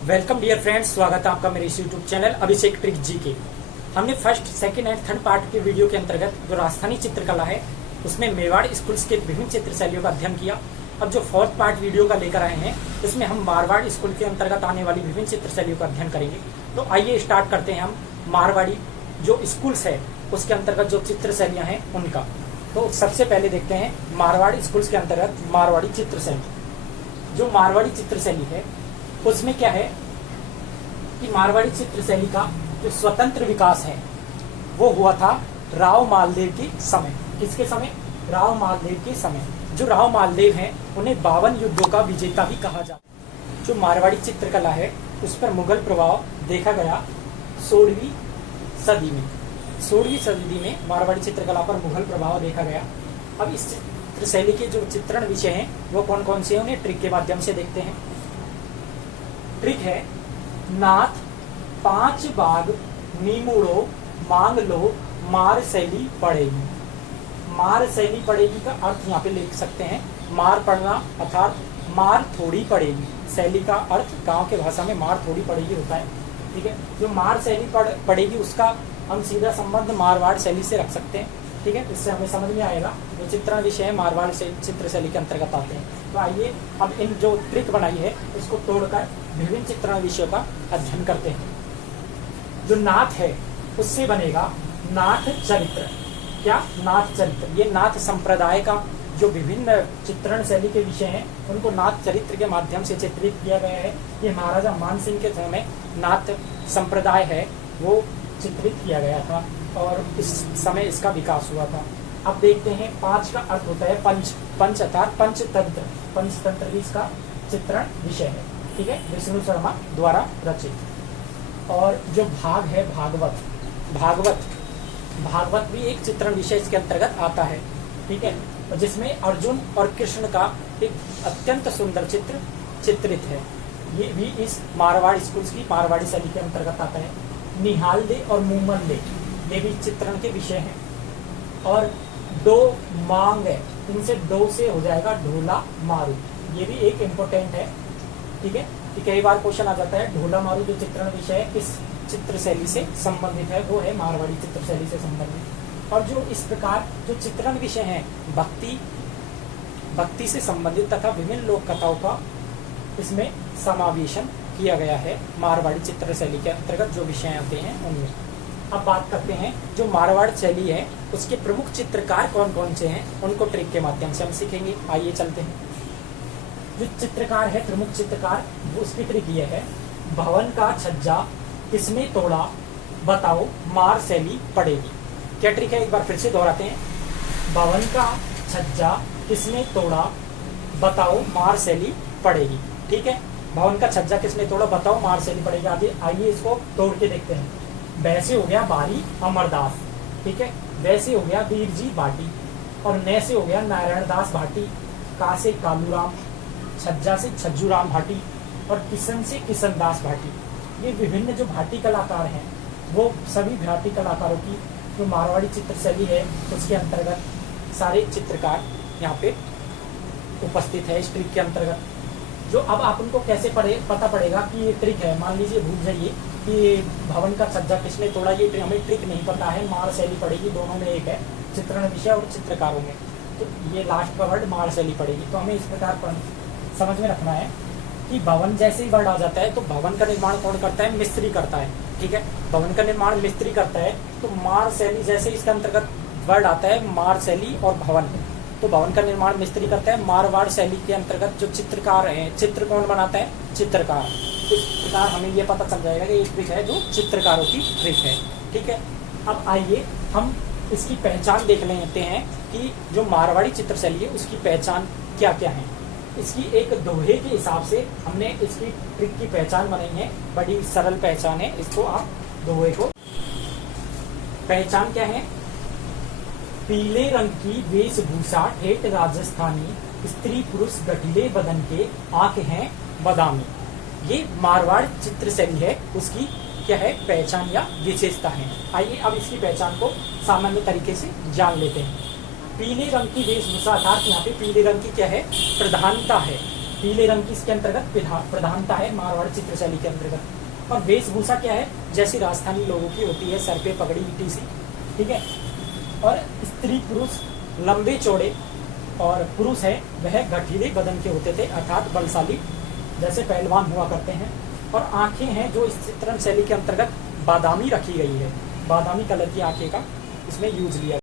Welcome dear friends, स्वागत है आपका मेरे इस यूट्यूब चैनल अभिषेक ट्रिक जी के। हमने first, second and third part के वीडियो के अंतर्गत जो राजस्थानी चित्रकला है उसमें मेवाड़ स्कूल्स के विभिन्न चित्र शैलियों का अध्ययन किया। अब जो फोर्थ पार्ट वीडियो का लेकर आए हैं इसमें हम मारवाड़ स्कूल के अंतर्गत आने वाली विभिन्न चित्र शैलियों का अध्ययन करेंगे। तो आइए स्टार्ट करते हैं हम मारवाड़ी जो स्कूल्स है उसके अंतर्गत जो चित्र शैलियाँ हैं उनका। तो सबसे पहले देखते हैं मारवाड़ स्कूल्स के अंतर्गत मारवाड़ी चित्र शैली। जो मारवाड़ी चित्र शैली है उसमें क्या है कि मारवाड़ी चित्र शैली का जो स्वतंत्र विकास है वो हुआ था राव मालदेव के समय। किसके समय? राव मालदेव के समय। जो राव मालदेव हैं उन्हें 52 युद्धों का विजेता भी कहा जाता है। जो मारवाड़ी चित्रकला है उस पर मुगल प्रभाव देखा गया 16वीं सदी में। 16वीं सदी में मारवाड़ी चित्रकला पर मुगल प्रभाव देखा गया। अब इस चित्र शैली के जो चित्रण विषय हैं वो कौन कौन से हैं उन्हें ट्रिक के माध्यम से देखते हैं। ट्रिक है नाथ 5 बाग नीमुड़ो मांग लो मार शैली पड़ेगी। मार शैली पड़ेगी का अर्थ यहाँ पे लिख सकते हैं मार पड़ना अर्थात मार थोड़ी पड़ेगी। शैली का अर्थ गांव के भाषा में मार थोड़ी पड़ेगी होता है। ठीक है, जो मार शैली पड़ेगी उसका हम सीधा संबंध मारवाड़ शैली से रख सकते हैं। ठीक है, इससे हमें समझ में आएगा जो चित्रण विषय है मारवाड़ से चित्र शैली के अंतर्गत आते हैं। तो आइए अब इन जो ट्रिक बनाई है उसको तोड़कर विभिन्न चित्रण विषयों का अध्ययन करते हैं। जो नाथ है उससे बनेगा नाथ चरित्र। क्या? नाथ चरित्र। ये नाथ संप्रदाय का जो विभिन्न चित्रण शैली के विषय हैं उनको नाथ चरित्र के माध्यम से चित्रित किया गया है। ये महाराजा मान सिंह के समय नाथ संप्रदाय है वो चित्रित किया गया था और इस समय इसका विकास हुआ था। अब देखते हैं 5 का अर्थ होता है पंच। पंच अर्थात पंचतंत्र। पंचतंत्र भी इसका चित्रण विषय है। ठीक है, विष्णु शर्मा द्वारा रचित। और जो भाग है भागवत। भागवत भी एक चित्रण विषय इसके अंतर्गत आता है। ठीक है, जिसमें अर्जुन और कृष्ण का एक अत्यंत सुंदर चित्र चित्रित है। ये भी इस मारवाड़ स्कूल्स की मारवाड़ी शैली के अंतर्गत आता है। निहाल दे और मुमन दे ये भी चित्रण के विषय हैं। और दो मांग है, इनसे दो से हो जाएगा ढोला मारू। ये भी एक इम्पोर्टेंट है। ठीक है, कि कई बार क्वेश्चन आ जाता है ढोला मारू जो चित्रण विषय है किस चित्र शैली से संबंधित है, वो है मारवाड़ी चित्र शैली से संबंधित। और जो इस प्रकार जो चित्रण विषय हैं भक्ति से संबंधित तथा विभिन्न लोक कथाओं का इसमें समावेशन किया गया है मारवाड़ी चित्र शैली के अंतर्गत जो विषय आते हैं उनमें। अब बात करते हैं जो मारवाड़ शैली है उसके प्रमुख चित्रकार कौन कौन से हैं उनको ट्रिक के माध्यम से हम सीखेंगे। आइए चलते हैं। जो चित्रकार है प्रमुख चित्रकार वो उसकी ट्रिक ये है भवन का छज्जा किसने तोड़ा बताओ मार शैली पड़ेगी। क्या ट्रिक है एक बार फिर से दोहराते हैं। भवन का छज्जा किसने तोड़ा बताओ मार शैली पड़ेगी। ठीक है, भवन का छज्जा किसने तोड़ा बताओ मार शैली पड़ेगी। आइए इसको तोड़ के देखते हैं। वैसे हो गया बारी अमरदास। ठीक है, वैसे हो गया वीर जी भाटी और न से हो गया नारायण दास भाटी। का से कालूराम, छज्जा से छज्जूराम भाटी और किशन से किशन दास भाटी। ये विभिन्न जो भाटी कलाकार हैं वो सभी भाटी कलाकारों की जो मारवाड़ी चित्र शैली है उसके अंतर्गत सारे चित्रकार यहाँ पे उपस्थित है इस ट्रिक के अंतर्गत। जो अब आप उनको कैसे पता पड़ेगा कि ये ट्रिक है। मान लीजिए भूल जाइए कि भवन का छज्जा किसने तोड़ा, ये हमें ट्रिक नहीं पता है, मार शैली पड़ेगी। दोनों में एक है, चित्रण विषय और चित्रकारों में। तो ये लास्ट का वर्ड मार शैली पड़ेगी। तो हमें इस प्रकार समझ में रखना है कि भवन जैसे ही वर्ड आ जाता है तो भवन का निर्माण कौन करता है? मिस्त्री करता है। ठीक है, भवन का निर्माण मिस्त्री करता है। तो मार शैली जैसे इसके अंतर्गत वर्ड आता है मार शैली और भवन, तो भवन का निर्माण मिस्त्री करता है। मारवाड़ शैली के अंतर्गत जो चित्रकार हैं चित्र कौन बनाता है? चित्रकार। इस प्रकार हमें ये पता चल जाएगा कि एक ट्रिक है जो चित्रकारों की ट्रिक है। ठीक है, अब आइए हम इसकी पहचान देख लेते हैं कि जो मारवाड़ी चित्र शैली है उसकी पहचान क्या क्या है। इसकी एक दोहे के हिसाब से हमने इसकी ट्रिक की पहचान बनाई है। बड़ी सरल पहचान है, इसको आप दोहे को पहचान क्या है? पीले रंग की वेशभूषा ठेठ राजस्थानी, स्त्री पुरुष गठिले बदन के, आंख हैं बादामी। ये मारवाड़ चित्र शैली है उसकी क्या है पहचान या विशेषता है। आइए अब इसकी पहचान को सामान्य तरीके से जान लेते हैं। पीले रंग की वेशभूषा अर्थात यहाँ पे पीले रंग की क्या है? प्रधानता है। पीले रंग की इसके अंतर्गत प्रधानता है मारवाड़ी चित्रशैली के अंतर्गत। और वेशभूषा क्या है, जैसी राजस्थानी लोगों की होती है, सर पे पगड़ी ईटी सी, ठीक है। और स्त्री पुरुष लंबे चौड़े, और पुरुष है वह गठीले बदन के होते थे, अर्थात बलशाली, जैसे पहलवान हुआ करते हैं। और आंखें हैं जो इस चित्रण शैली के अंतर्गत बादामी रखी गई है, बादामी कलर की आंखें का इसमें यूज लिया